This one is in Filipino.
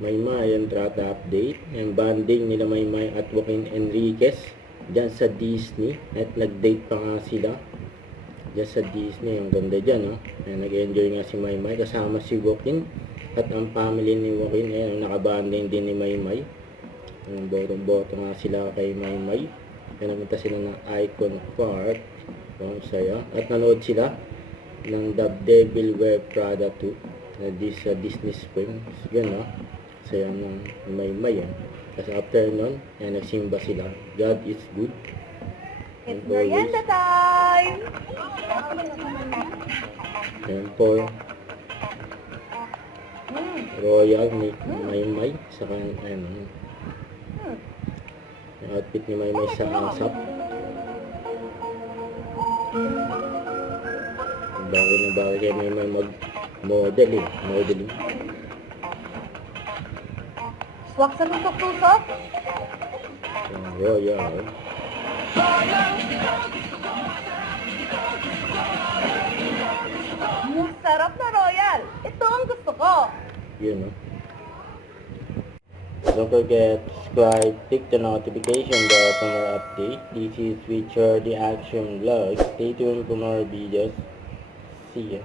Maymay entrata update. Yung banding nila Maymay at Joaquin Enriquez dyan sa Disney. At nag-date pa nga sila dyan sa Disney. Ang ganda dyan, no? Ayan, nag-enjoy nga si Maymay kasama si Joaquin at ang family ni Joaquin. Ayan, nakabanding din ni Maymay. Botong-boto nga sila kay Maymay. Ayan, namunta sila ng Icon Park. Ang saya. At nanood sila ng The Devil Wear Prada 2 na sa Disney Springs. Yan, no? Saya ng Maymay, yan. Kasi after nun, ayan, nagsimba sila. God is good. It's merienda time! Ayan po. Royal ni Maymay. Saka, ayan, yung outfit ni Maymay sa ASAP. Bagay na bagay kay Maymay mag-model eh. Modeling. Swak sa tusok-tusok? Royal. Sarap na Royal! Ito ang gusto ko! Yun, no? Don't forget to subscribe, click the notification bell for more updates. This is Richard the Action Vlog. Stay tuned for more videos. See ya.